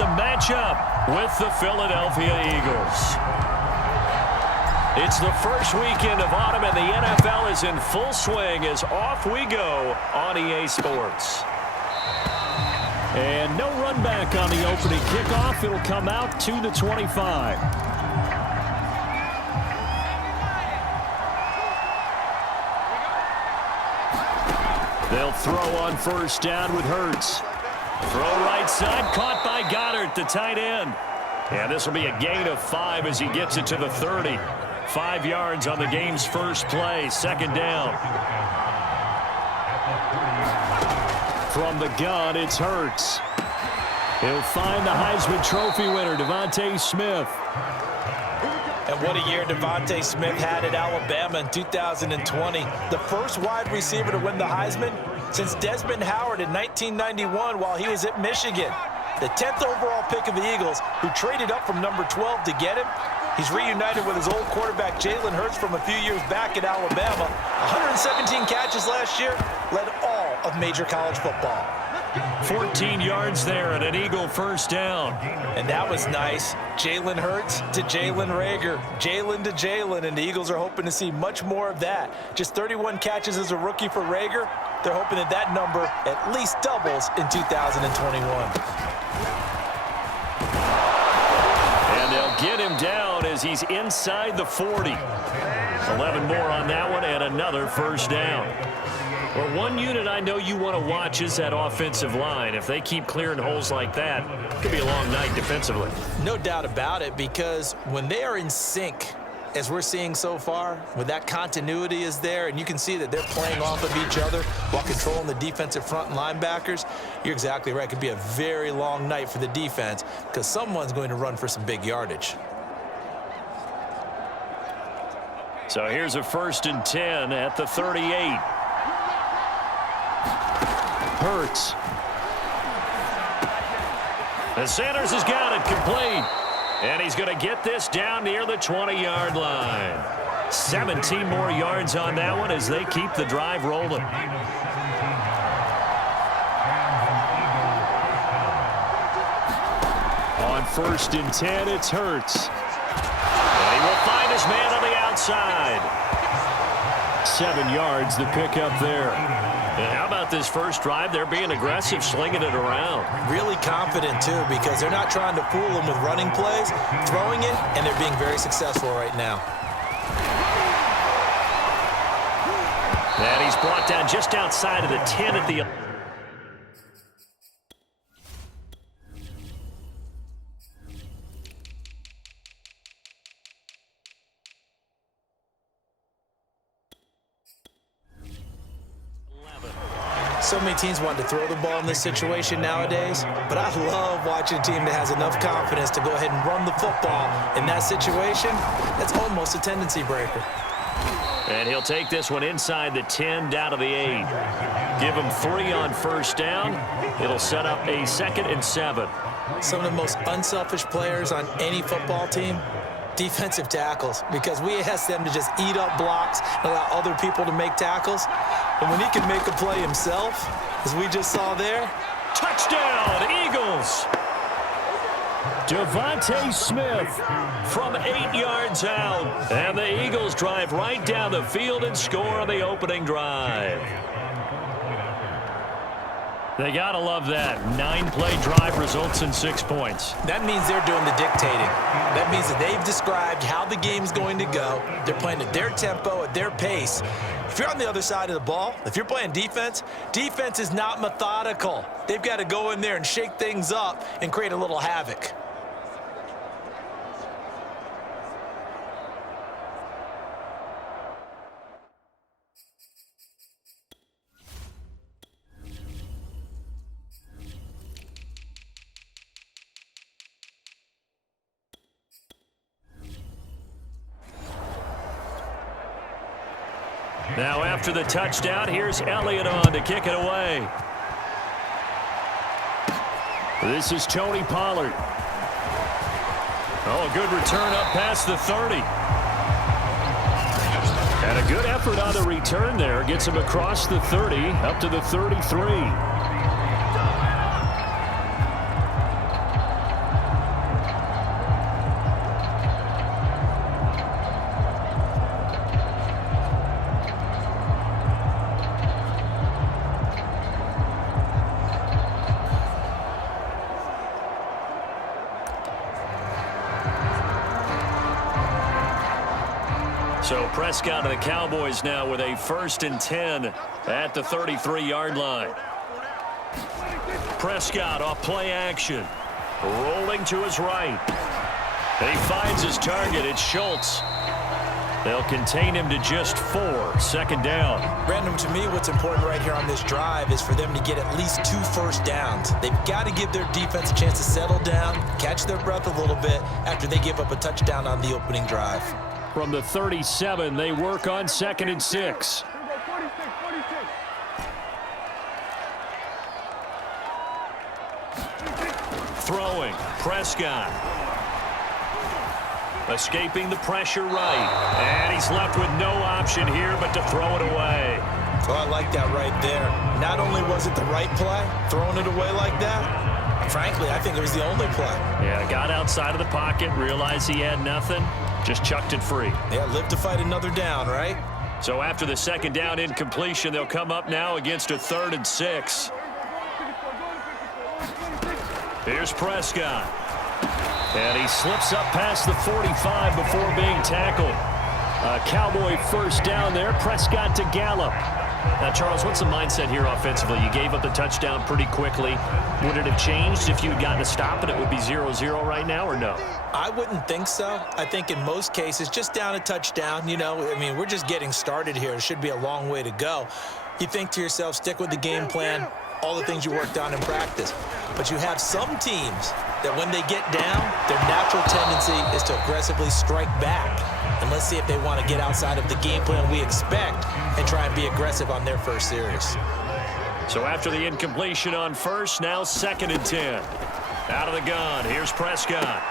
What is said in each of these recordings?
to match up with the Philadelphia Eagles. It's the first weekend of autumn, and the NFL is in full swing as off we go on EA Sports. And no run back on the opening kickoff. It'll come out to the 25. They'll throw on first down with Hurts. Throw right side, caught by Goddard, the tight end. And this will be a gain of 5 as he gets it to the 30. 5 yards on the game's first play, second down. From the gun, it's Hurts. He'll find the Heisman Trophy winner, Devontae Smith. And what a year Devontae Smith had at Alabama in 2020. The first wide receiver to win the Heisman since Desmond Howard in 1991 while he was at Michigan. The 10th overall pick of the Eagles, who traded up from number 12 to get him. He's reunited with his old quarterback, Jalen Hurts, from a few years back at Alabama. 117 catches last year, led all of major college football. 14 yards there and an Eagle first down. And that was nice. Jalen Hurts to Jalen Reagor. Jalen to Jalen, and the Eagles are hoping to see much more of that. Just 31 catches as a rookie for Reagor. They're hoping that that number at least doubles in 2021. And they'll get him down as he's inside the 40. 11 more on that one and another first down. Well, one unit I know you want to watch is that offensive line. If they keep clearing holes like that, it could be a long night defensively. No doubt about it, because when they are in sync, as we're seeing so far, when that continuity is there and you can see that they're playing off of each other while controlling the defensive front and linebackers, you're exactly right. It could be a very long night for the defense because someone's going to run for some big yardage. So here's a 1st and 10 at the 38. Hurts. And Sanders has got it complete. And he's going to get this down near the 20-yard line. 17 more yards on that one as they keep the drive rolling. On 1st and 10, it's Hurts. And he will find his man on the outside. 7 yards, the pickup there. And how about this first drive? They're being aggressive, slinging it around. Really confident, too, because they're not trying to fool them with running plays, throwing it, and they're being very successful right now. And he's brought down just outside of the 10 at the... So many teams want to throw the ball in this situation nowadays, but I love watching a team that has enough confidence to go ahead and run the football in that situation. That's almost a tendency breaker. And he'll take this one inside the 10 down to the 8. Give him 3 on first down. It'll set up a 2nd and 7. Some of the most unselfish players on any football team, defensive tackles, because we ask them to just eat up blocks and allow other people to make tackles. And when he can make a play himself, as we just saw there, touchdown, Eagles! Devontae Smith from 8 yards out. And the Eagles drive right down the field and score on the opening drive. They got to love that. 9-play drive results in 6 points. That means they're doing the dictating. That means that they've described how the game's going to go. They're playing at their tempo, at their pace. If you're on the other side of the ball, if you're playing defense, defense is not methodical. They've got to go in there and shake things up and create a little havoc. Now after the touchdown, here's Elliott on to kick it away. This is Tony Pollard. Oh, a good return up past the 30. And a good effort on the return there. Gets him across the 30, up to the 33. So Prescott and the Cowboys now with a 1st and 10 at the 33-yard line. Prescott off play action. Rolling to his right. He finds his target. It's Schultz. They'll contain him to just 4. 2nd down. Random, to me, what's important right here on this drive is for them to get at least 2 first downs. They've got to give their defense a chance to settle down, catch their breath a little bit after they give up a touchdown on the opening drive. From the 37, they work on 2nd and 6. Throwing, Prescott. Escaping the pressure right. And he's left with no option here but to throw it away. Oh, I like that right there. Not only was it the right play, throwing it away like that, frankly, I think it was the only play. Yeah, got outside of the pocket, realized he had nothing, just chucked it free. Yeah, live to fight another down, right? So after the 2nd down incompletion, they'll come up now against a 3rd and 6. Here's Prescott. And he slips up past the 45 before being tackled. Cowboy 1st down there. Prescott to Gallup. Now, Charles, what's the mindset here offensively? You gave up the touchdown pretty quickly. Would it have changed if you had gotten a stop and it would be 0-0 right now, or no? I wouldn't think so. I think in most cases, just down a touchdown, you know, I mean, we're just getting started here. It should be a long way to go. You think to yourself, stick with the game plan, all the things you worked on in practice. But you have some teams that when they get down, their natural tendency is to aggressively strike back. And let's see if they want to get outside of the game plan we expect and try and be aggressive on their first series. So after the incompletion on 1st, now 2nd and 10. Out of the gun, here's Prescott.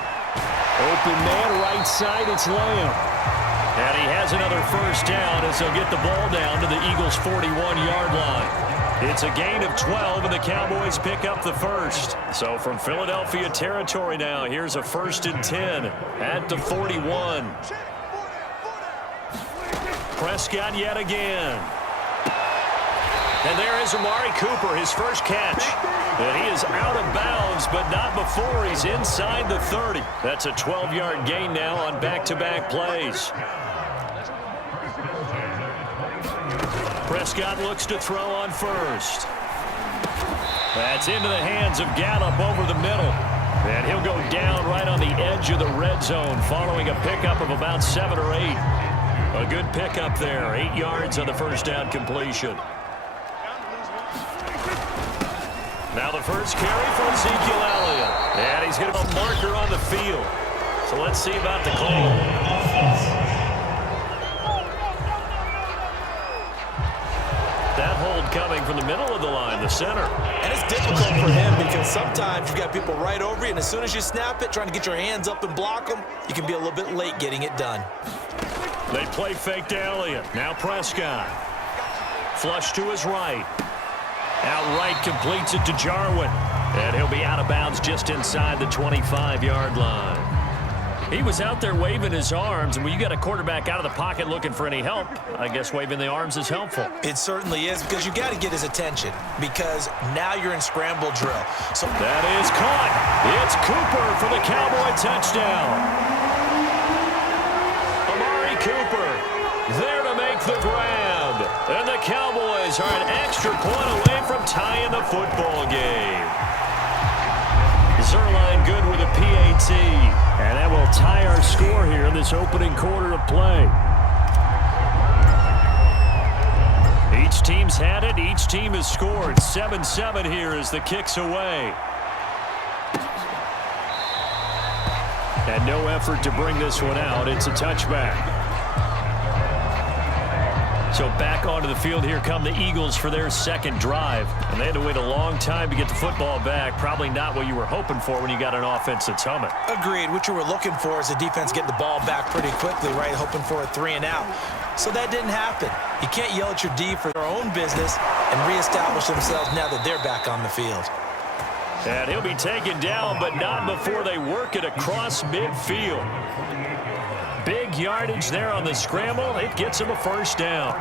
Open man, right side, it's Lamb. And he has another 1st down as they'll get the ball down to the Eagles' 41-yard line. It's a gain of 12, and the Cowboys pick up the 1st. So from Philadelphia territory now, here's a 1st and 10 at the 41. Prescott yet again. And there is Amari Cooper, his first catch. And he is out of bounds, but not before he's inside the 30. That's a 12-yard gain now on back-to-back plays. Prescott looks to throw on 1st. That's into the hands of Gallup over the middle. And he'll go down right on the edge of the red zone following a pickup of about 7 or 8. A good pickup there. 8 yards on the 1st down completion. Now the first carry for Ezekiel Elliott. And he's going to have a marker on the field. So let's see about the call. That hold coming from the middle of the line, the center. And it's difficult for him because sometimes you've got people right over you, and as soon as you snap it, trying to get your hands up and block them, you can be a little bit late getting it done. They play fake to Elliott. Now Prescott. Flush to his right. Outright completes it to Jarwin. And he'll be out of bounds just inside the 25-yard line. He was out there waving his arms, and when you got a quarterback out of the pocket looking for any help, I guess waving the arms is helpful. It certainly is, because you got to get his attention, because now you're in scramble drill. So that is caught. It's Cooper for the Cowboy touchdown. Amari Cooper there to make the grab. And the Cowboys are an extra point away from tying the football game. Zerline good with a PAT. And that will tie our score here in this opening quarter of play. Each team's had it. Each team has scored. 7-7 here as the kick's away. And no effort to bring this one out. It's a touchback. So back onto the field, here come the Eagles for their 2nd drive. And they had to wait a long time to get the football back. Probably not what you were hoping for when you got an offense that's humming. Agreed. What you were looking for is the defense getting the ball back pretty quickly, right? Hoping for a 3 and out. So that didn't happen. You can't yell at your D for their own business and reestablish themselves now that they're back on the field. And he'll be taken down, but not before they work it across midfield. Big yardage there on the scramble. It gets him a 1st down.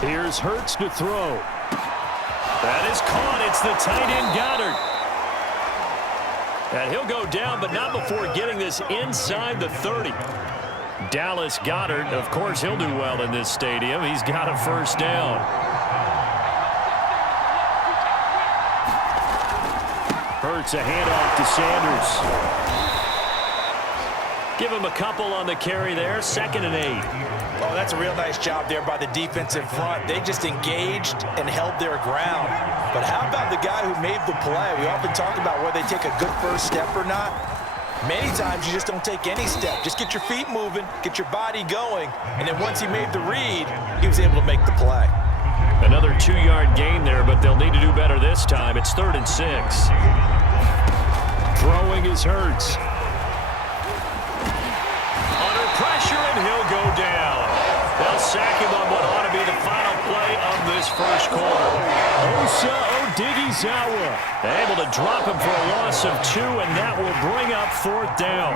Here's Hurts to throw. That is caught. It's the tight end Goddard. And he'll go down, but not before getting this inside the 30. Dallas Goddard, of course, he'll do well in this stadium. He's got a first down. Hurts a handoff to Sanders. Give him a couple on the carry there. 2nd and 8. Oh, that's a real nice job there by the defensive front. They just engaged and held their ground. But how about the guy who made the play? We often talk about whether they take a good first step or not. Many times you just don't take any step. Just get your feet moving, get your body going, and then once he made the read, he was able to make the play. Another 2-yard gain there, but they'll need to do better this time. It's 3rd and 6. Throwing is Hurts. Under pressure, and he'll go down. They'll sack him on what ought to be the final play of this first quarter. Osa Odighizuwa able to drop him for a loss of 2, and that will bring up 4th down.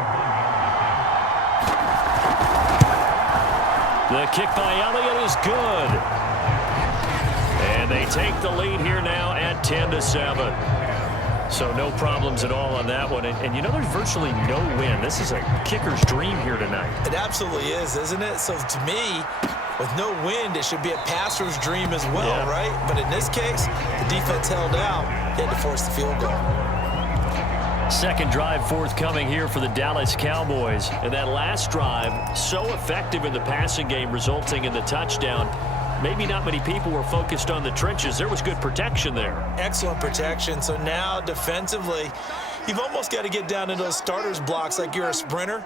The kick by Elliott is good. And they take the lead here now at 10-7. So no problems at all on that one. And you know, there's virtually no win. This is a kicker's dream here tonight. It absolutely is, isn't it? So to me, with no wind, it should be a passer's dream as well, right? But in this case, the defense held out. They had to force the field goal. Second drive forthcoming here for the Dallas Cowboys. And that last drive, so effective in the passing game, resulting in the touchdown. Maybe not many people were focused on the trenches. There was good protection there. Excellent protection. So now defensively, you've almost got to get down into those starters blocks like you're a sprinter.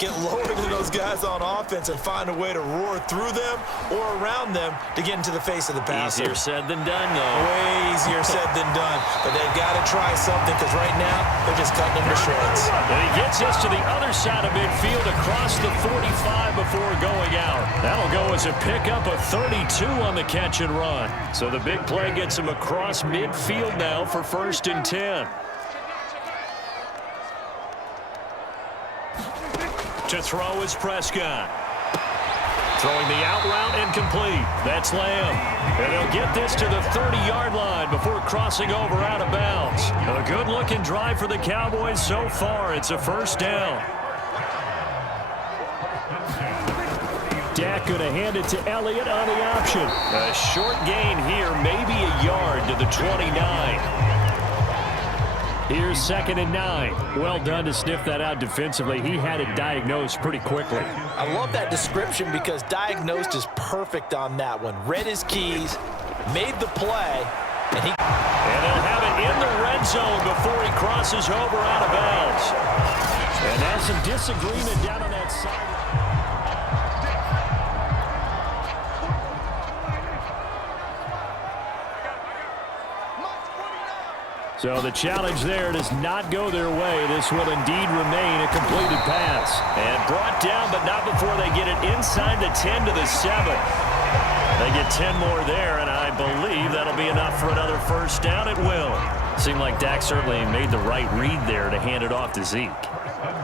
Get lower than those guys on offense and find a way to roar through them or around them to get into the face of the passer. Easier said than done, though. Way easier said than done. But they've got to try something because right now they're just cutting them to shreds. And he gets us to the other side of midfield across the 45 before going out. That'll go as a pickup of 32 on the catch and run. So the big play gets him across midfield now for 1st and 10. To throw is Prescott. Throwing the out route and complete. That's Lamb. And they'll get this to the 30-yard line before crossing over out of bounds. A good-looking drive for the Cowboys so far. It's a first down. Dak going to hand it to Elliott on the option. A short gain here, maybe a yard to the 29. Here's 2nd and 9. Well done to sniff that out defensively. He had it diagnosed pretty quickly. I love that description because diagnosed is perfect on that one. Read his keys, made the play, and they'll have it in the red zone before he crosses over out of bounds. And now some disagreement down on that side. So the challenge there does not go their way. This will indeed remain a completed pass. And brought down, but not before they get it inside the 10 to the 7. They get 10 more there, and I believe that'll be enough for another first down. It will. Seemed like Dak certainly made the right read there to hand it off to Zeke.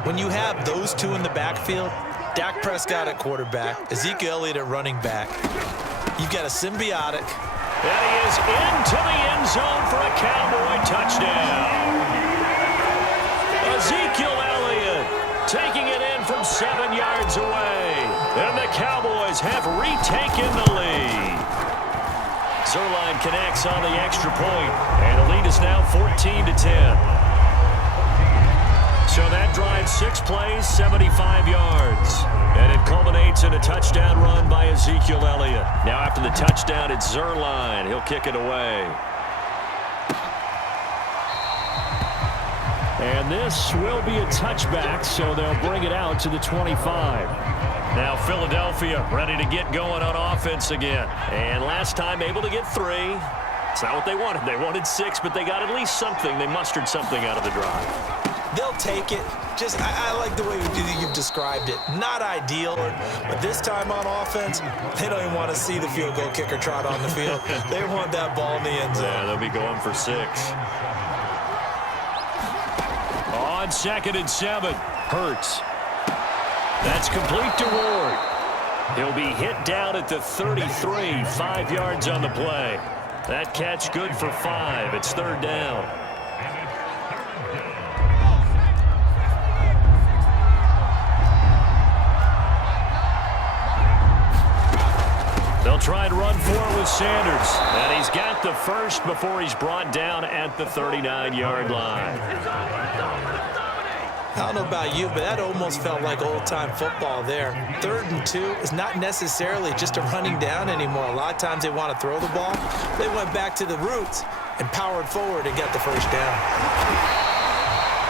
When you have those two in the backfield, Dak Prescott at quarterback, Ezekiel Elliott at running back, you've got a symbiotic. And he is into the end zone for a Cowboy touchdown. Ezekiel Elliott taking it in from 7 yards away. And the Cowboys have retaken the lead. Zuerlein connects on the extra point, and the lead is now 14-10. So that drives 6 plays, 75 yards. And it culminates in a touchdown run by Ezekiel Elliott. Now after the touchdown, it's Zuerlein. He'll kick it away. And this will be a touchback, so they'll bring it out to the 25. Now Philadelphia ready to get going on offense again. And last time able to get 3. It's not what they wanted. They wanted 6, but they got at least something. They mustered something out of the drive. They'll take it. Just, I like the way you've described it. Not ideal, but this time on offense, they don't even want to see the field goal kicker trot on the field. They want that ball in the end zone. Yeah, they'll be going for 6. On 2nd and 7, Hurts. That's complete to Ward. He'll be hit down at the 33, 5 yards on the play. That catch good for 5. It's 3rd down. with Sanders. And he's got the first before he's brought down at the 39-yard line. I don't know about you, but that almost felt like old-time football there. 3rd and 2 is not necessarily just a running down anymore. A lot of times they want to throw the ball. They went back to the roots and powered forward and got the first down.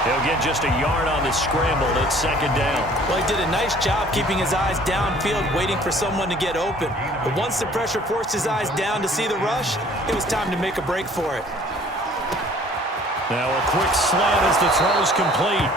He'll get just a yard on the scramble. It's 2nd down. Well, he did a nice job keeping his eyes downfield, waiting for someone to get open. But once the pressure forced his eyes down to see the rush, it was time to make a break for it. Now a quick slant as the throw's complete.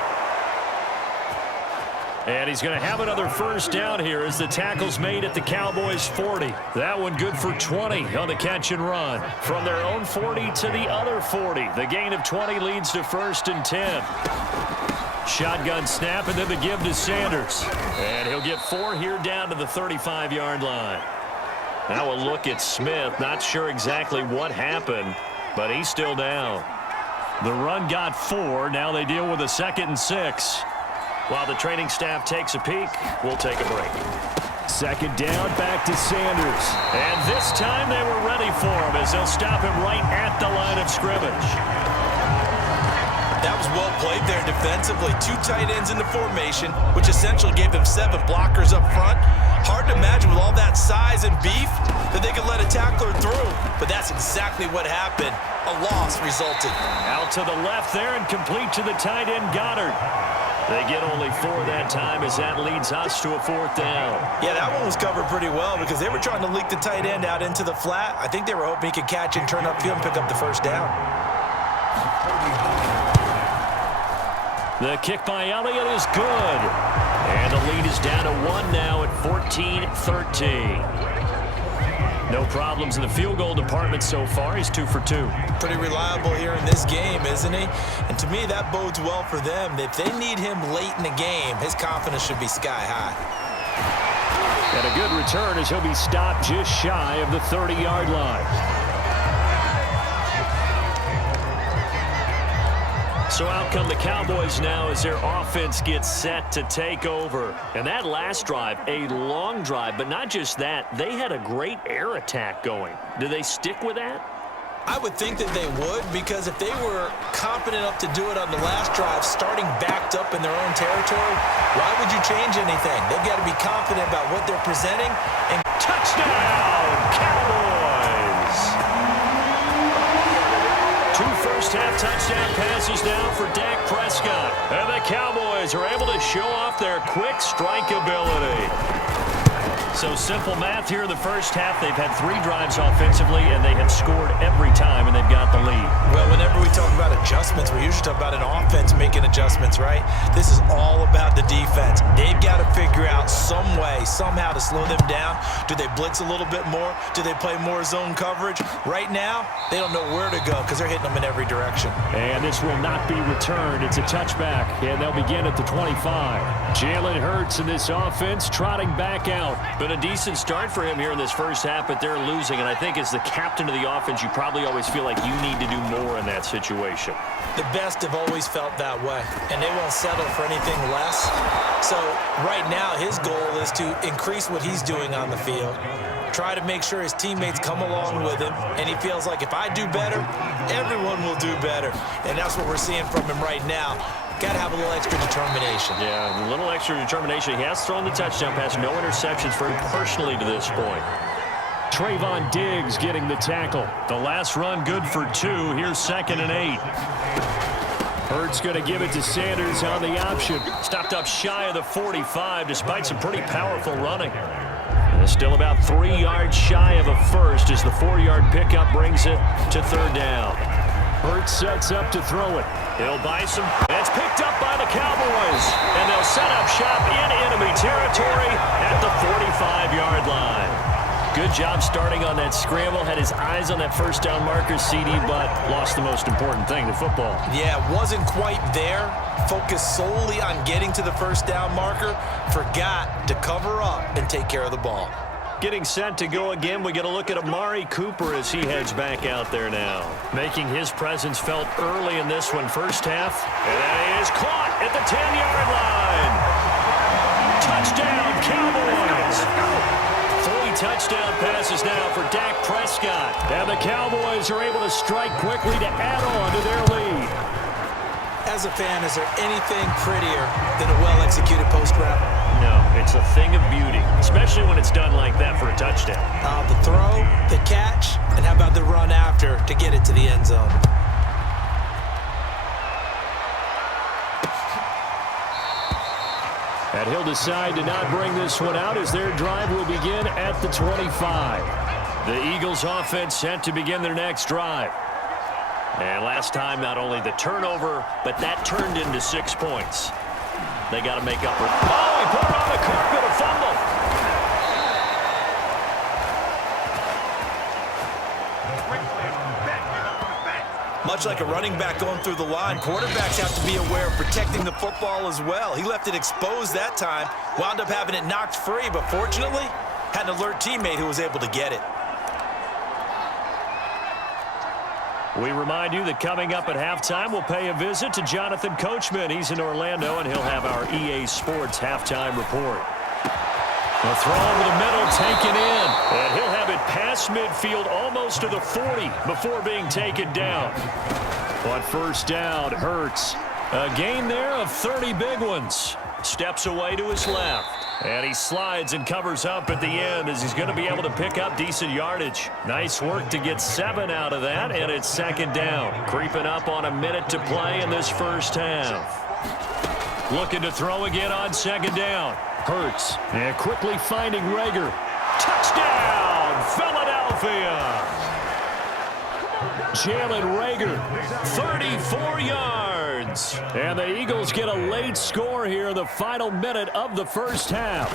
And he's going to have another first down here as the tackle's made at the Cowboys' 40. That one good for 20 on the catch and run. From their own 40 to the other 40. The gain of 20 leads to 1st and 10. Shotgun snap and then the give to Sanders. And he'll get 4 here down to the 35-yard line. Now a look at Smith. Not sure exactly what happened, but he's still down. The run got 4. Now they deal with a 2nd and 6. While the training staff takes a peek, we'll take a break. 2nd down, back to Sanders. And this time they were ready for him as they'll stop him right at the line of scrimmage. That was well played there defensively. 2 tight ends in the formation, which essentially gave them 7 blockers up front. Hard to imagine with all that size and beef that they could let a tackler through. But that's exactly what happened. A loss resulted. Out to the left there and complete to the tight end, Goddard. They get only 4 that time as that leads us to a 4th down. Yeah, that one was covered pretty well because they were trying to leak the tight end out into the flat. I think they were hoping he could catch and turn upfield and pick up the first down. The kick by Elliott is good. And the lead is down to 1 now at 14-13. No problems in the field goal department so far. He's 2 for 2. Pretty reliable here in this game, isn't he? And to me, that bodes well for them. If they need him late in the game, his confidence should be sky high. And a good return as he'll be stopped just shy of the 30-yard line. So out come the Cowboys now as their offense gets set to take over. And that last drive, a long drive, but not just that, they had a great air attack going. Do they stick with that? I would think that they would, because if they were confident enough to do it on the last drive, starting backed up in their own territory, why would you change anything? They've got to be confident about what they're presenting. And touchdown, Cowboys! 2 first-half touchdown passes now for Dak Prescott. And the Cowboys are able to show off their quick strike ability. So simple math here in the first half. They've had 3 drives offensively, and they have scored every time, and they've got the lead. Well, whenever we talk about adjustments, we usually talk about an offense making adjustments, right? This is all about the defense. They've got to figure out some way, somehow to slow them down. Do they blitz a little bit more? Do they play more zone coverage? Right now, they don't know where to go because they're hitting them in every direction. And this will not be returned. It's a touchback, and they'll begin at the 25. Jalen Hurts in this offense trotting back out. Been a decent start for him here in this first half, but they're losing. And I think as the captain of the offense, you probably always feel like you need to do more in that situation. The best have always felt that way, and they won't settle for anything less. So right now, his goal is to increase what he's doing on the field, try to make sure his teammates come along with him, and he feels like if I do better, everyone will do better. And that's what we're seeing from him right now. Got to have a little extra determination. Yeah, a little extra determination. He has thrown the touchdown pass. No interceptions for him personally to this point. Trayvon Diggs getting the tackle. The last run good for 2. Here's 2nd and 8. Hurts going to give it to Sanders on the option. Stopped up shy of the 45 despite some pretty powerful running. And still about 3 yards shy of a first as the 4-yard pickup brings it to 3rd down. Hurts sets up to throw it. He'll buy some. It's picked up by the Cowboys. And they'll set up shop in enemy territory at the 45-yard line. Good job starting on that scramble. Had his eyes on that first down marker, CD, but lost the most important thing, the football. Yeah, wasn't quite there. Focused solely on getting to the first down marker. Forgot to cover up and take care of the ball. Getting set to go again, we get a look at Amari Cooper as he heads back out there now. Making his presence felt early in this one, first half. And that is caught at the 10-yard line. Touchdown, Cowboys. touchdown passes now for Dak Prescott. And the Cowboys are able to strike quickly to add on to their lead. As a fan, is there anything prettier than a well-executed post route? No, it's a thing of beauty, especially when it's done like that for a touchdown. The throw, the catch, and how about the run after to get it to the end zone? And he'll decide to not bring this one out as their drive will begin at the 25. The Eagles offense set to begin their next drive. And last time, not only the turnover, but that turned into 6 points. They got to make up for it. Oh, he put it on the carpet, a fumble. Much like a running back going through the line, quarterbacks have to be aware of protecting the football as well. He left it exposed that time, wound up having it knocked free, but fortunately, had an alert teammate who was able to get it. We remind you that coming up at halftime, we'll pay a visit to Jonathan Coachman. He's in Orlando, and he'll have our EA Sports halftime report. The throw over the middle, taken in. And he'll have it past midfield, almost to the 40, before being taken down. On first down, Hurts. A gain there of 30 big ones. Steps away to his left. And he slides and covers up at the end as he's going to be able to pick up decent yardage. Nice work to get 7 out of that, and it's second down. Creeping up on a minute to play in this first half. Looking to throw again on second down. Hurts, and quickly finding Rager. Touchdown, Philadelphia! Jalen Rager, 34 yards. And the Eagles get a late score here in the final minute of the first half.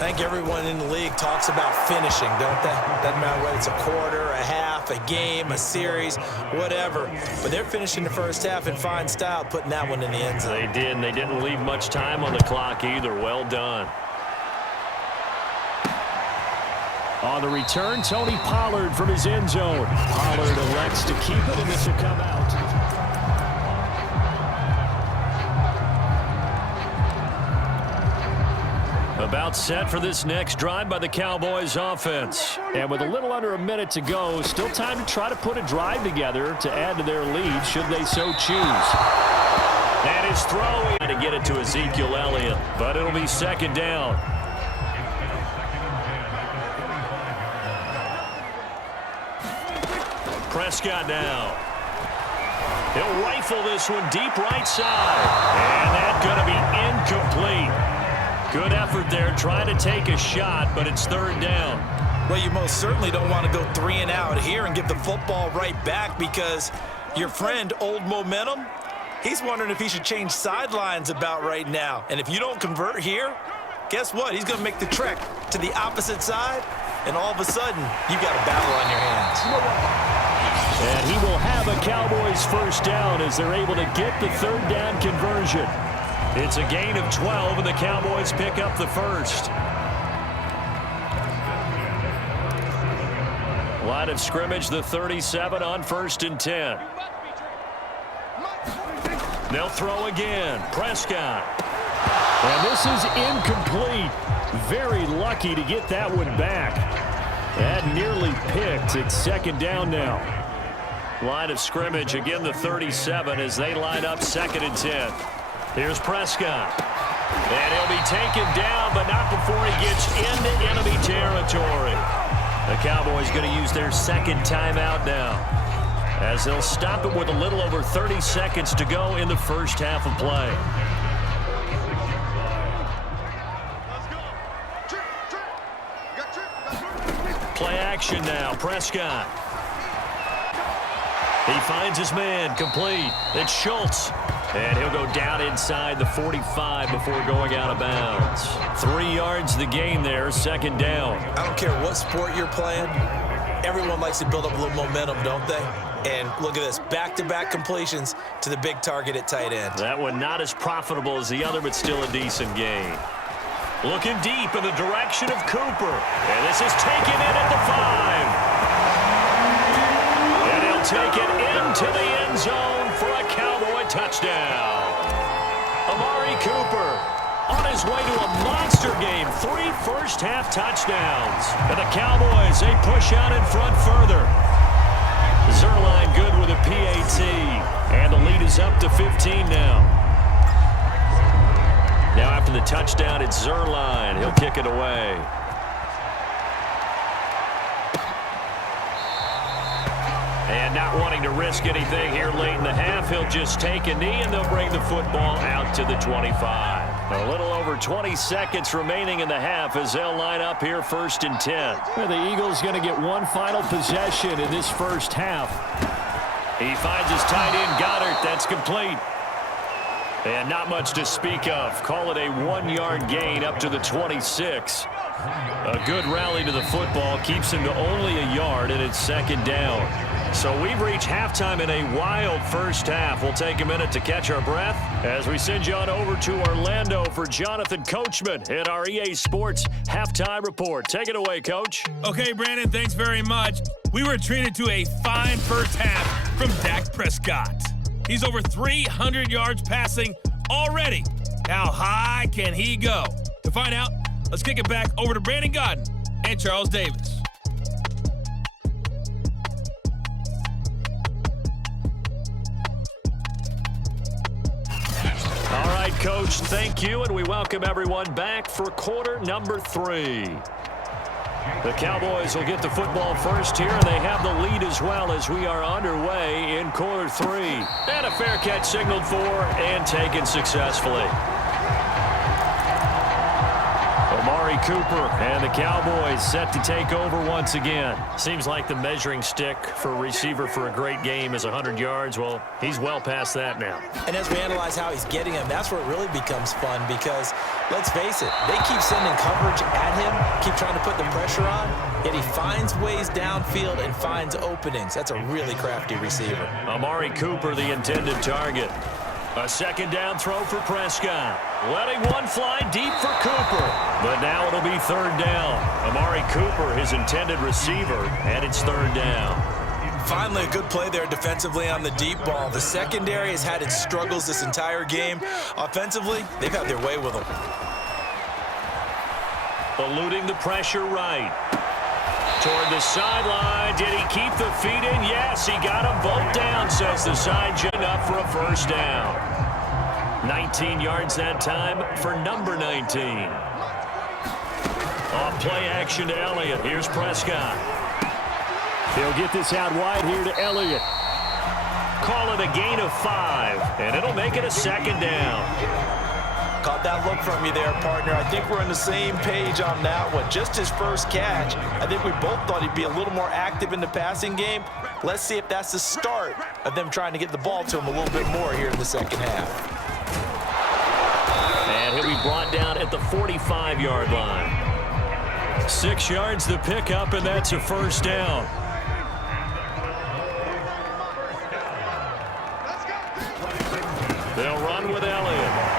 I think everyone in the league talks about finishing, don't they? Doesn't matter whether it's a quarter, a half, a game, a series, whatever. But they're finishing the first half in fine style, putting that one in the end zone. They did, and they didn't leave much time on the clock either. Well done. On the return, Tony Pollard from his end zone. Pollard elects to keep it, and this will come out. About set for this next drive by the Cowboys offense. And with a little under a minute to go, still time to try to put a drive together to add to their lead should they so choose. And his throw to get it to Ezekiel Elliott, but it'll be second down. Prescott now. He'll rifle this one deep right side. And that's going to be incomplete. Good effort there trying to take a shot, but it's third down. Well, you most certainly don't want to go 3 and out here and give the football right back because your friend, Old Momentum, he's wondering if he should change sidelines about right now. And if you don't convert here, guess what? He's going to make the trek to the opposite side, and all of a sudden, you've got a battle on your hands. And he will have a Cowboys first down as they're able to get the third down conversion. It's a gain of 12, and the Cowboys pick up the first. Line of scrimmage, the 37 on 1st and 10. They'll throw again. Prescott. And this is incomplete. Very lucky to get that one back. That nearly picked. It's second down now. Line of scrimmage, again the 37 as they line up 2nd and 10. Here's Prescott. And he'll be taken down, but not before he gets into enemy territory. The Cowboys going to use their second timeout now, as they'll stop it with a little over 30 seconds to go in the first half of play. Play action now. Prescott. He finds his man, complete. It's Schultz. And he'll go down inside the 45 before going out of bounds. 3 yards the gain there, second down. I don't care what sport you're playing. Everyone likes to build up a little momentum, don't they? And look at this, back-to-back completions to the big target at tight end. That one not as profitable as the other, but still a decent gain. Looking deep in the direction of Cooper. And this is taken in at the 5. And he'll take it into the end zone for a Cowboy touchdown. Amari Cooper, on his way to a monster game. 3 first-half touchdowns. And the Cowboys, they push out in front further. Zerline good with a PAT. And the lead is up to 15 now. Now after the touchdown, it's Zerline. He'll kick it away. And not wanting to risk anything here late in the half, he'll just take a knee, and they'll bring the football out to the 25. A little over 20 seconds remaining in the half as they'll line up here 1st and 10. Well, the Eagles going to get one final possession in this first half. He finds his tight end, Goddard. That's complete. And not much to speak of. Call it a 1-yard gain up to the 26. A good rally to the football keeps him to only a yard, and it's 2nd down. So we've reached halftime in a wild first half. We'll take a minute to catch our breath as we send you on over to Orlando for Jonathan Coachman at our EA Sports Halftime Report. Take it away, Coach. Okay, Brandon, thanks very much. We were treated to a fine first half from Dak Prescott. He's over 300 yards passing already. How high can he go? To find out, let's kick it back over to Brandon Goddard and Charles Davis. All right, Coach, thank you, and we welcome everyone back for quarter number 3. The Cowboys will get the football first here, and they have the lead as well as we are underway in quarter 3. And a fair catch signaled for and taken successfully. Amari Cooper and the Cowboys set to take over once again. Seems like the measuring stick for a receiver for a great game is 100 yards. Well, he's well past that now. And as we analyze how he's getting them, that's where it really becomes fun because, let's face it, they keep sending coverage at him, keep trying to put the pressure on, yet he finds ways downfield and finds openings. That's a really crafty receiver. Amari Cooper, the intended target. A 2nd down throw for Prescott. Letting one fly deep for Cooper. But now it'll be 3rd down. Amari Cooper, his intended receiver, and it's 3rd down. Finally, a good play there defensively on the deep ball. The secondary has had its struggles this entire game. Offensively, they've had their way with them. Eluding the pressure right. Toward the sideline. Did he keep the feet in? Yes, he got them both down, says the side judge, up for a 1st down. 19 yards that time for number 19. Off play action to Elliott. Here's Prescott. He'll get this out wide here to Elliott. Call it a gain of 5, and it'll make it a 2nd down. Caught that look from you there, partner. I think we're on the same page on that one. Just his first catch. I think we both thought he'd be a little more active in the passing game. Let's see if that's the start of them trying to get the ball to him a little bit more here in the 2nd half. And he'll be brought down at the 45-yard line. 6 yards the pickup, and that's a 1st down. They'll run with Elliott.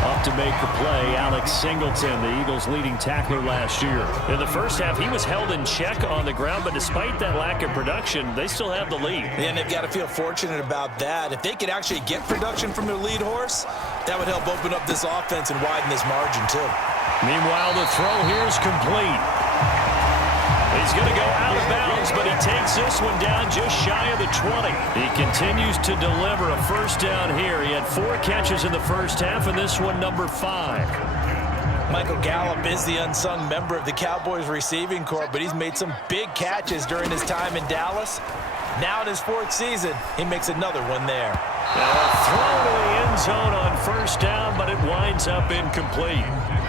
Up to make the play, Alex Singleton, the Eagles' leading tackler last year. In the first half, he was held in check on the ground, but despite that lack of production, they still have the lead. And they've got to feel fortunate about that. If they could actually get production from their lead horse, that would help open up this offense and widen this margin, too. Meanwhile, the throw here is complete. He's going to go out of bounds, but he takes this one down just shy of the 20. He continues to deliver a 1st down here. He had 4 catches in the first half, and this one number 5. Michael Gallup is the unsung member of the Cowboys receiving corps, but he's made some big catches during his time in Dallas. Now in his 4th season, he makes another one there. Now a throw to the end zone on 1st down, but it winds up incomplete.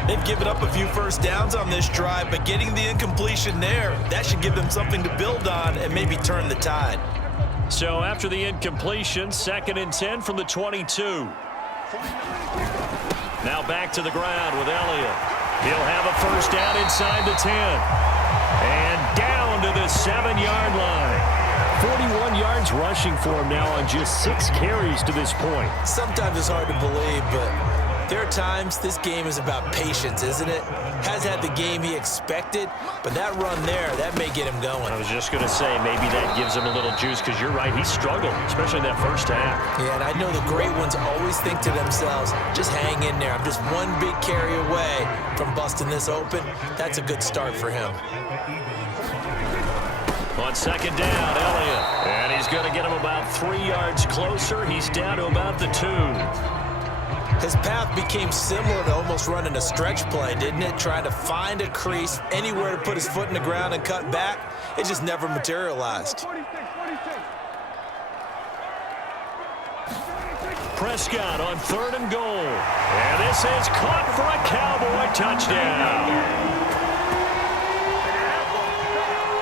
They've given up a few 1st downs on this drive, but getting the incompletion there, that should give them something to build on and maybe turn the tide. So after the incompletion, 2nd and 10 from the 22. Now back to the ground with Elliott. He'll have a 1st down inside the 10. And down to the 7-yard line. 41 yards rushing for him now on just 6 carries to this point. Sometimes it's hard to believe, but There are times this game is about patience, isn't it? Has had the game he expected, but that run there, that may get him going. I was just going to say, maybe that gives him a little juice, because you're right, he struggled, especially in that first half. Yeah, and I know the great ones always think to themselves, just hang in there. I'm just one big carry away from busting this open. That's a good start for him. On second down, Elliott. And he's going to get him about 3 yards closer. He's down to about the 2. His path became similar to almost running a stretch play, didn't it? Trying to find a crease, anywhere to put his foot in the ground and cut back. It just never materialized. Prescott on 3rd and goal. And this is caught for a Cowboy touchdown.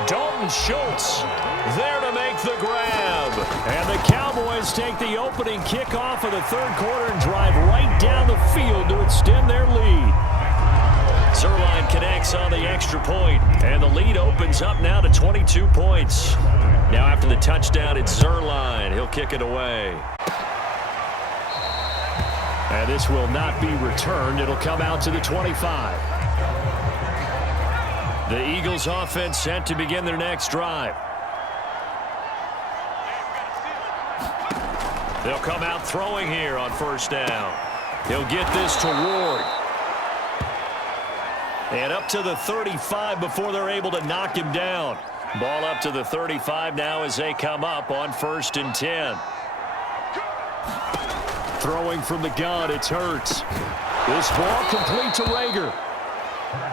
Dalton Schultz there to make the grab. And the Cowboys take the opening kickoff of the 3rd quarter and drive right down the field to extend their lead. Zuerlein connects on the extra point, and the lead opens up now to 22 points. Now after the touchdown, it's Zuerlein. He'll kick it away. And this will not be returned. It'll come out to the 25. The Eagles offense set to begin their next drive. They'll come out throwing here on 1st down. He'll get this to Ward. And up to the 35 before they're able to knock him down. Ball up to the 35 now as they come up on 1st and 10. Throwing from the gun, it's Hurts. This ball complete to Rager.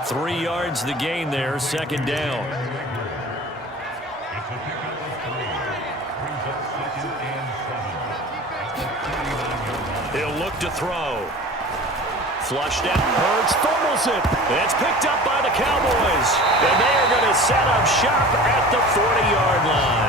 3 yards the gain there, 2nd down. He'll look to throw. Flushed out. Hurts fumbles it. It's picked up by the Cowboys. And they are going to set up shop at the 40-yard line.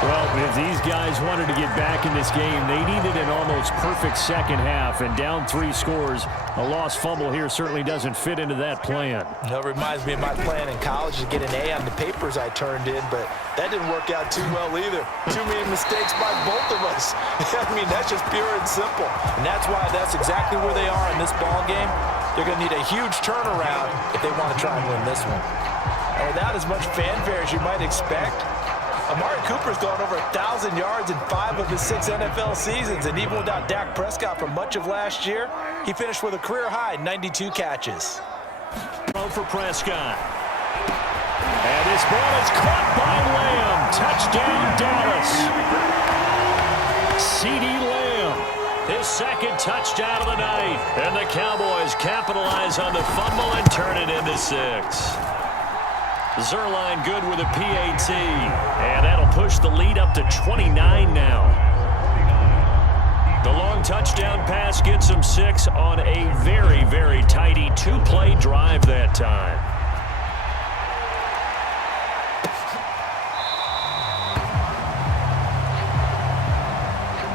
Well, if these guys wanted to get back in this game, they needed an almost perfect second half. And down 3 scores, a lost fumble here certainly doesn't fit into that plan. That reminds me of my plan in college to get an A on the papers I turned in, but that didn't work out too well either. Too many mistakes by both of us. I mean, that's just pure and simple. And that's why that's exactly where they are in this ball game. They're going to need a huge turnaround if they want to try and win this one. And without as much fanfare as you might expect, Amari Cooper's gone over 1,000 yards in 5 of his 6 NFL seasons, and even without Dak Prescott for much of last year, he finished with a career-high 92 catches. Throw for Prescott. And this ball is caught by Lamb. Touchdown, Dallas. CeeDee Lamb, his 2nd touchdown of the night. And the Cowboys capitalize on the fumble and turn it into 6. Zuerlein good with a PAT, and that'll push the lead up to 29 now. The long touchdown pass gets them 6 on a very, very tidy 2-play drive that time.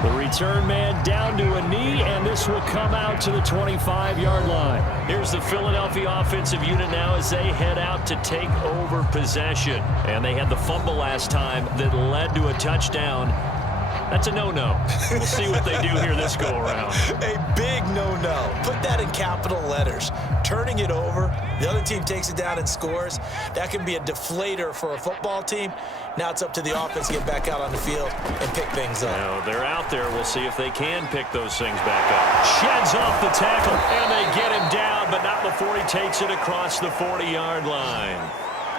The return man down to a knee, and this will come out to the 25-yard line. Here's the Philadelphia offensive unit now as they head out to take over possession. And they had the fumble last time that led to a touchdown. That's a no-no. We'll see what they do here this go-around. A big no-no. Put that in capital letters. Turning it over, the other team takes it down and scores. That can be a deflator for a football team. Now it's up to the offense to get back out on the field and pick things up. Now they're out there. We'll see if they can pick those things back up. Sheds off the tackle, and they get him down, but not before he takes it across the 40-yard line.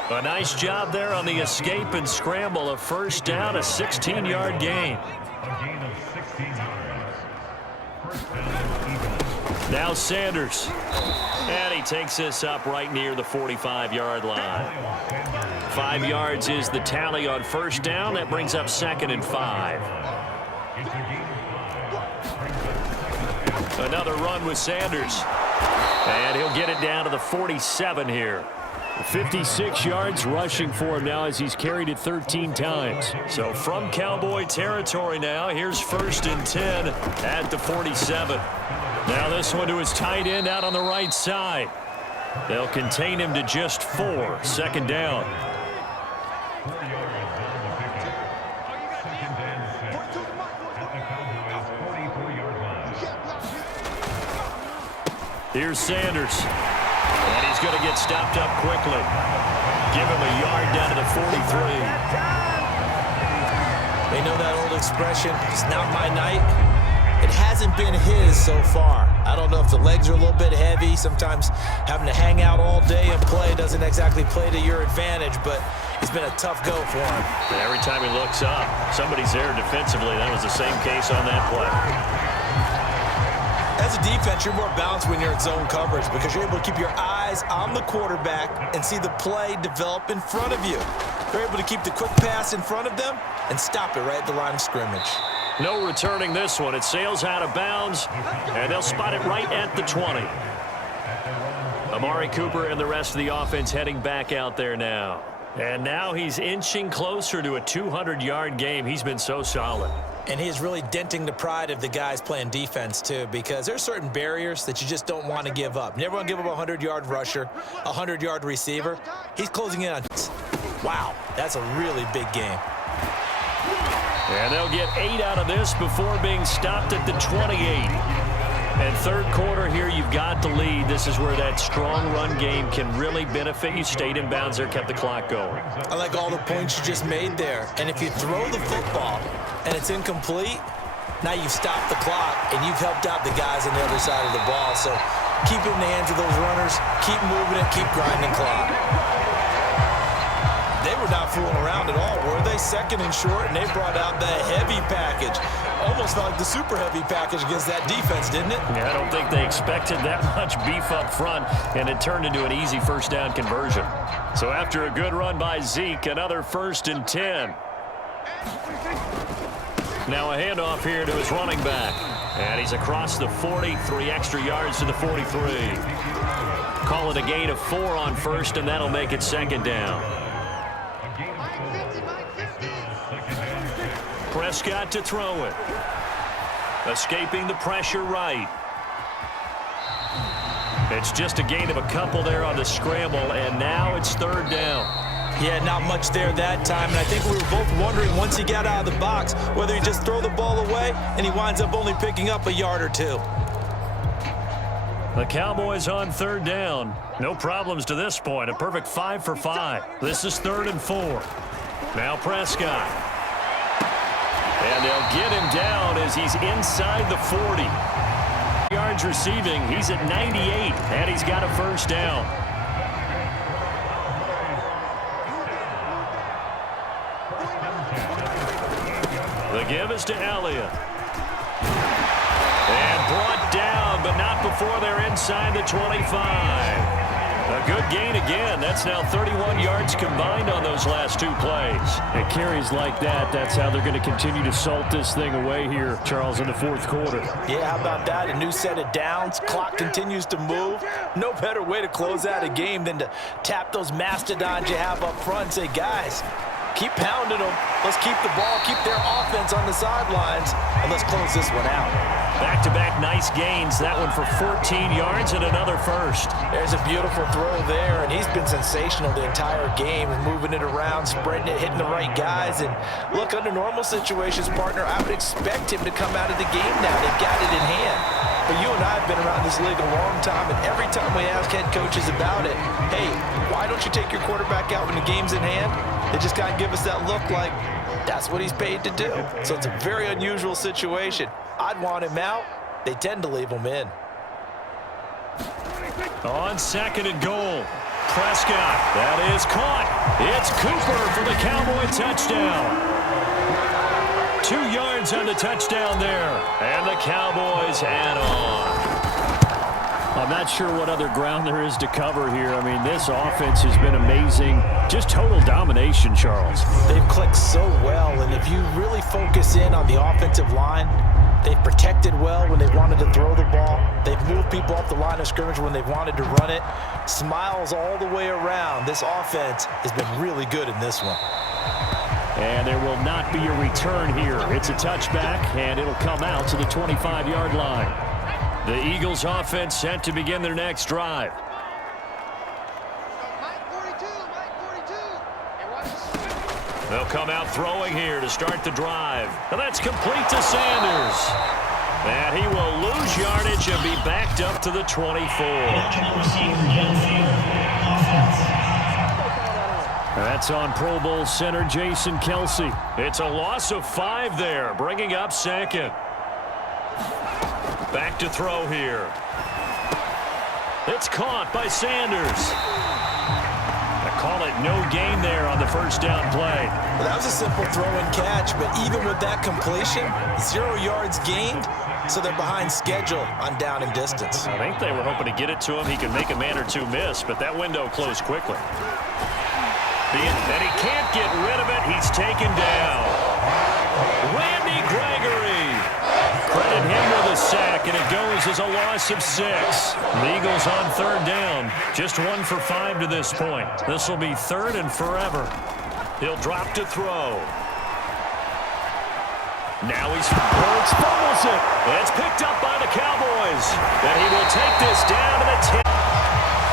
A nice job there on the escape and scramble. A 1st down, a 16-yard gain. Now Sanders. And he takes this up right near the 45-yard line. 5 yards is the tally on 1st down. That brings up 2nd and 5. Another run with Sanders. And he'll get it down to the 47 here. 56 yards rushing for him now as he's carried it 13 times. So from Cowboy territory now, here's 1st and 10 at the 47. Now this one to his tight end out on the right side. They'll contain him to just 4. 2nd down. Here's Sanders. And he's going to get stopped up quickly. Give him a yard down to the 43. They know that old expression, it's not my night. It hasn't been his so far. I don't know if the legs are a little bit heavy. Sometimes having to hang out all day and play doesn't exactly play to your advantage, but it's been a tough go for him. And every time he looks up, somebody's there defensively. That was the same case on that play. As a defense, you're more balanced when you're in zone coverage because you're able to keep your eyes on the quarterback and see the play develop in front of you. You're able to keep the quick pass in front of them and stop it right at the line of scrimmage. No returning this one. It sails out of bounds, and they'll spot it right at the 20. Amari Cooper and the rest of the offense heading back out there now. And now he's inching closer to a 200-yard game. He's been so solid. And he is really denting the pride of the guys playing defense, too, because there's certain barriers that you just don't want to give up. You never want to give up a 100-yard rusher, a 100-yard receiver. He's closing in on. Wow, that's a really big game. And they'll get 8 out of this before being stopped at the 28. And third quarter here, you've got the lead. This is where that strong run game can really benefit you. Stayed in bounds there, kept the clock going. I like all the points you just made there. And if you throw the football and it's incomplete, now you've stopped the clock and you've helped out the guys on the other side of the ball. So keep it in the hands of those runners. Keep moving it. Keep grinding clock. They were not fooling around at all, were they? Second and short, and they brought out the heavy package. Almost felt like the super heavy package against that defense, didn't it? Yeah, I don't think they expected that much beef up front, and it turned into an easy first down conversion. So after a good run by Zeke, another 1st and 10. Now a handoff here to his running back. And he's across the 40, 3 extra yards to the 43. Call it a gain of 4 on first, and that'll make it 2nd down. Prescott to throw it. Escaping the pressure right. It's just a gain of a couple there on the scramble, and now it's 3rd down. Yeah, not much there that time, and I think we were both wondering once he got out of the box whether he just throw the ball away and he winds up only picking up a yard or 2. The Cowboys on 3rd down. No problems to this point. A perfect 5 for 5. This is 3rd and 4. Now Prescott. And they'll get him down as he's inside the 40. Yards receiving, he's at 98, and he's got a 1st down. The give is to Elliott. And brought down, but not before they're inside the 25. A good gain again. That's now 31 yards combined on those last 2 plays. It carries like that. That's how they're going to continue to salt this thing away here, Charles, in the 4th quarter. Yeah, how about that? A new set of downs. Clock continues to move. No better way to close out a game than to tap those mastodons you have up front and say, guys, keep pounding them. Let's keep the ball, keep their offense on the sidelines, and let's close this one out. Back-to-back nice gains. That one for 14 yards and another 1st. There's a beautiful throw there, and he's been sensational the entire game, moving it around, spreading it, hitting the right guys. And look, under normal situations, partner, I would expect him to come out of the game now. They've got it in hand. But you and I have been around this league a long time, and every time we ask head coaches about it, hey, why don't you take your quarterback out when the game's in hand? They just kind of give us that look like that's what he's paid to do. So it's a very unusual situation. I'd want him out. They tend to leave him in. On 2nd and goal. Prescott. That is caught. It's Cooper for the Cowboy touchdown. 2 yards on the touchdown there. And the Cowboys add on. I'm not sure what other ground there is to cover here. I mean, this offense has been amazing. Just total domination, Charles. They've clicked so well, and if you really focus in on the offensive line, they've protected well when they wanted to throw the ball. They've moved people off the line of scrimmage when they've wanted to run it. Smiles all the way around. This offense has been really good in this one. And there will not be a return here. It's a touchback, and it'll come out to the 25-yard line. The Eagles offense set to begin their next drive. They'll come out throwing here to start the drive. And that's complete to Sanders. And he will lose yardage and be backed up to the 24. That's on Pro Bowl center Jason Kelce. It's a loss of 5 there, bringing up second. Back to throw here. It's caught by Sanders. I call it no gain there on the first down play. Well, that was a simple throw and catch, but even with that completion, 0 yards gained, so they're behind schedule on down and distance. I think they were hoping to get it to him. He could make a man or two miss, but that window closed quickly. And he can't get rid of it. He's taken down. Randy Gregory. Credit him with a sack, and it goes as a loss of 6. The Eagles on third down. Just 1 for 5 to this point. This will be third and forever. He'll drop to throw. Now Hurts fumbles it. It's picked up by the Cowboys. And he will take this down to the 10.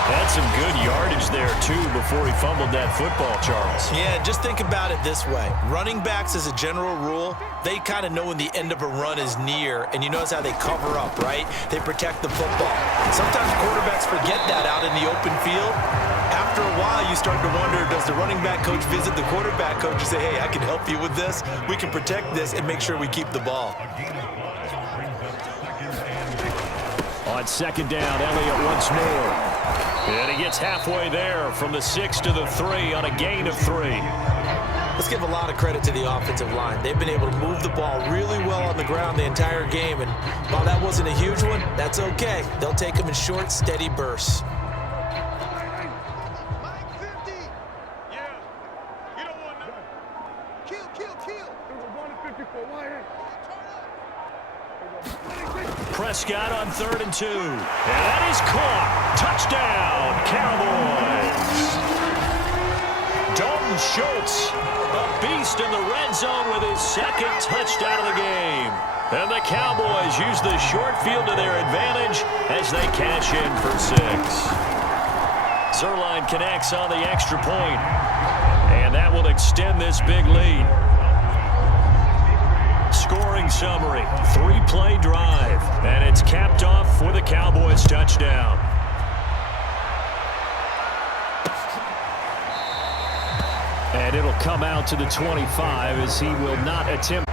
Had some good yardage there, too, before he fumbled that football, Charles. Yeah, just think about it this way. Running backs, as a general rule, they kind of know when the end of a run is near, and you notice how they cover up, right? They protect the football. Sometimes quarterbacks forget that out in the open field. After a while, you start to wonder, does the running back coach visit the quarterback coach and say, hey, I can help you with this. We can protect this and make sure we keep the ball. On second down, Elliott once more. And he gets halfway there from the 6 to the 3 on a gain of 3. Let's give a lot of credit to the offensive line. They've been able to move the ball really well on the ground the entire game. And while that wasn't a huge one, that's okay. They'll take them in short, steady bursts. Prescott on 3rd and 2. And that is caught. Touchdown, Cowboys. Dalton Schultz, a beast in the red zone with his 2nd touchdown of the game. And the Cowboys use the short field to their advantage as they cash in for 6. Zerline connects on the extra point. And that will extend this big lead. Scoring summary, 3-play drive, and it's capped off with a Cowboys touchdown. And it'll come out to the 25 as he will not attempt.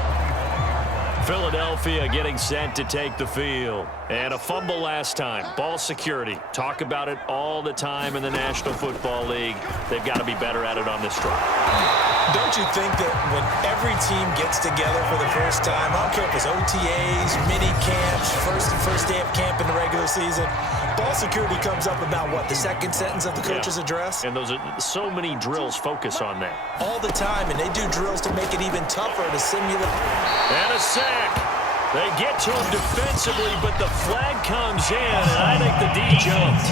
Philadelphia getting set to take the field. And a fumble last time. Ball security. Talk about it all the time in the National Football League. They've got to be better at it on this drive. Don't you think that when every team gets together for the first time, I don't care if it's OTAs, mini camps, first day of camp in the regular season, ball security comes up about what, the second sentence of the coach's address? And those are so many drills focus on that. All the time, and they do drills to make it even tougher to simulate. And a sack. They get to him defensively, but the flag comes in, and I think the D jumped.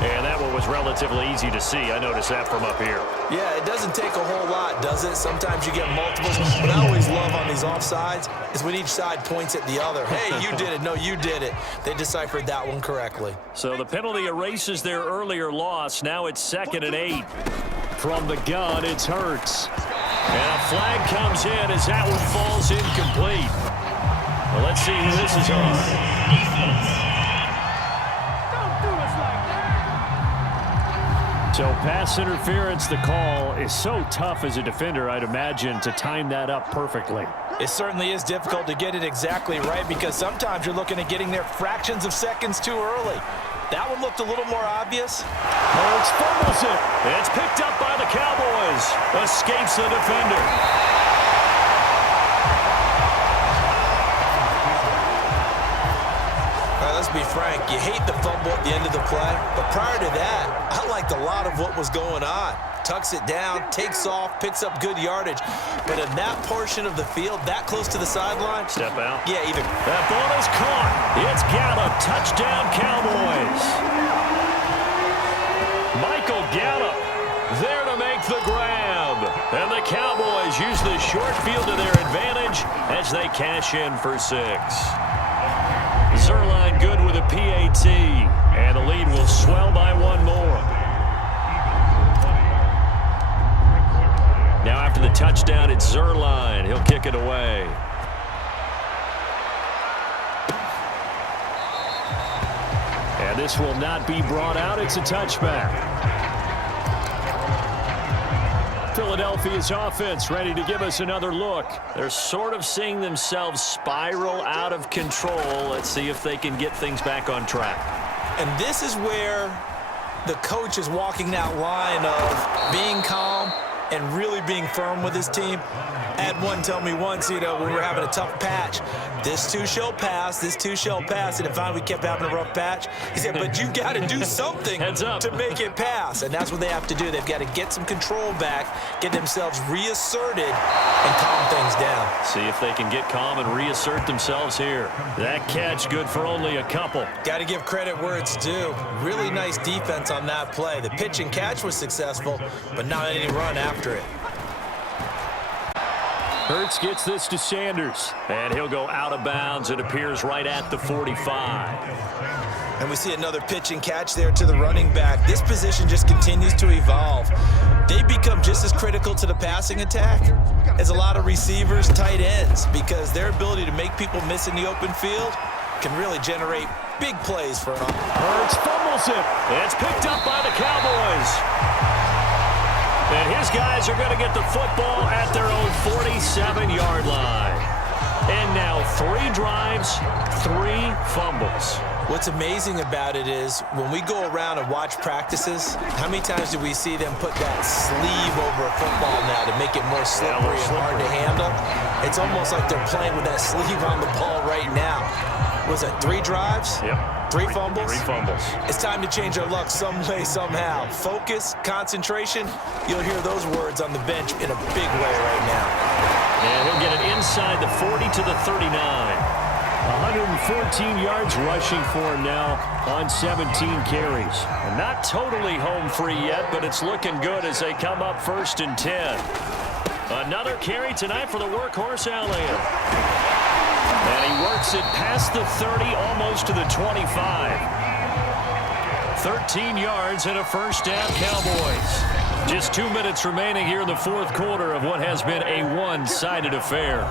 And that one was relatively easy to see. I noticed that from up here. Yeah, it doesn't take a whole lot, does it? Sometimes you get multiples. What I always love on these offsides is when each side points at the other. Hey, you did it. No, you did it. They deciphered that one correctly. So the penalty erases their earlier loss. Now it's 2nd and 8. From the gun, it's Hurts. And a flag comes in as that one falls incomplete. Well, let's see who this is on. So pass interference, the call is so tough as a defender, I'd imagine, to time that up perfectly. It certainly is difficult to get it exactly right because sometimes you're looking at getting there fractions of seconds too early. That one looked a little more obvious. Hurts fumbles it. It's picked up by the Cowboys. Escapes the defender. Let's be frank, you hate the fumble at the end of the play, but prior to that, I liked a lot of what was going on. Tucks it down, takes off, picks up good yardage, but in that portion of the field, that close to the sideline, step out. Yeah, even. That ball is caught. It's Gallup. Touchdown, Cowboys. Michael Gallup there to make the grab. And the Cowboys use the short field to their advantage as they cash in for 6. Zerline good with a PAT, and the lead will swell by 1 more. Now after the touchdown, it's Zerline. He'll kick it away. And this will not be brought out. It's a touchback. Philadelphia's offense ready to give us another look. They're sort of seeing themselves spiral out of control. Let's see if they can get things back on track. And this is where the coach is walking that line of being calm and really being firm with his team. I had one tell me once, when we were having a tough patch, this too shall pass, this too shall pass. And if finally we kept having a rough patch, he said, but you got to do something to make it pass. And that's what they have to do. They've got to get some control back, get themselves reasserted, and calm things down. See if they can get calm and reassert themselves here. That catch good for only a couple. Got to give credit where it's due. Really nice defense on that play. The pitch and catch was successful, but not any run after it. Hurts gets this to Sanders, and he'll go out of bounds. It appears right at the 45. And we see another pitch and catch there to the running back. This position just continues to evolve. They become just as critical to the passing attack as a lot of receivers, tight ends, because their ability to make people miss in the open field can really generate big plays for an offense. Hurts fumbles it. It's picked up by the Cowboys. And his guys are going to get the football at their own 47-yard line. And now 3 drives, 3 fumbles. What's amazing about it is when we go around and watch practices, how many times do we see them put that sleeve over a football now to make it more slippery and hard to handle? It's almost like they're playing with that sleeve on the ball right now. Was it 3 drives? Yep. 3 fumbles? 3 fumbles. It's time to change our luck some way, somehow. Focus, concentration, you'll hear those words on the bench in a big way right now. And he'll get it inside the 40 to the 39. 114 yards rushing for him now on 17 carries. And not totally home free yet, but it's looking good as they come up 1st and 10. Another carry tonight for the workhorse Elliott. And he works it past the 30, almost to the 25. 13 yards and a first down, Cowboys. Just 2 minutes remaining here in the 4th quarter of what has been a one-sided affair.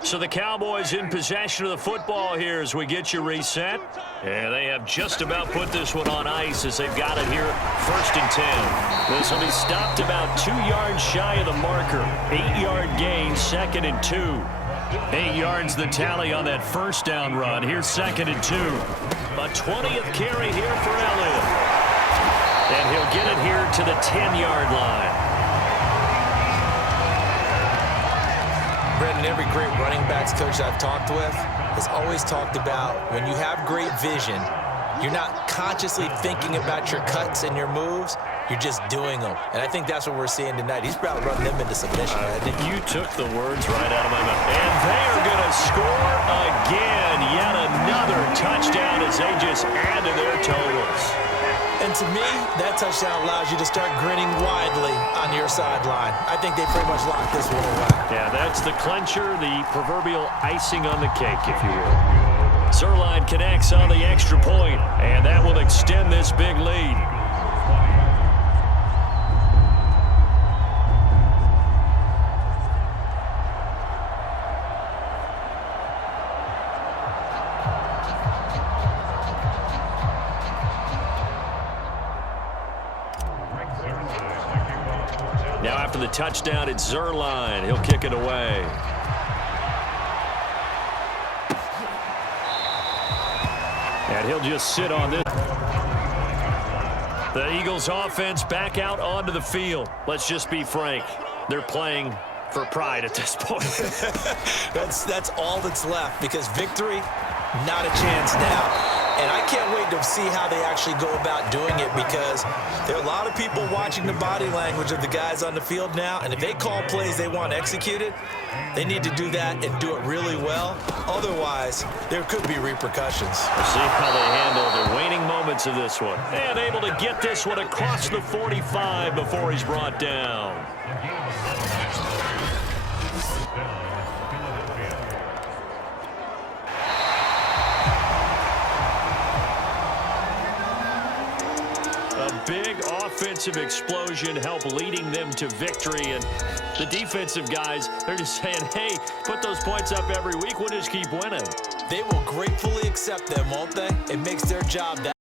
So the Cowboys in possession of the football here as we get you reset. And they have just about put this one on ice as they've got it here 1st and 10. This will be stopped about 2 yards shy of the marker. 8-yard gain, 2nd and 2. 8 yards the tally on that first down run. Here's 2nd and 2. A 20th carry here for Elliott. And he'll get it here to the 10-yard line. Brendan, every great running backs coach I've talked with has always talked about when you have great vision, you're not consciously thinking about your cuts and your moves, you're just doing them. And I think that's what we're seeing tonight. He's probably running them into submission. You took the words right out of my mouth. And they are going to score again. Yet another touchdown as they just add to their totals. And to me, that touchdown allows you to start grinning widely on your sideline. I think they pretty much locked this one away. Yeah, that's the clincher, the proverbial icing on the cake, if you will. Zerline connects on the extra point, and that will extend this big lead. Now after the touchdown, it's Zerline. He'll kick it away. And he'll just sit on this. The Eagles offense back out onto the field. Let's just be frank. They're playing for pride at this point. That's all that's left, because victory, not a chance now. And I can't wait to see how they actually go about doing it, because there are a lot of people watching the body language of the guys on the field now, and if they call plays they want executed, they need to do that and do it really well. Otherwise, there could be repercussions. We'll see how they handle the waning moments of this one. And able to get this one across the 45 before he's brought down. big offensive explosion help leading them to victory. And the defensive guys, they're just saying, hey, put those points up every week. We'll just keep winning. They will gratefully accept them, won't they? It makes their job that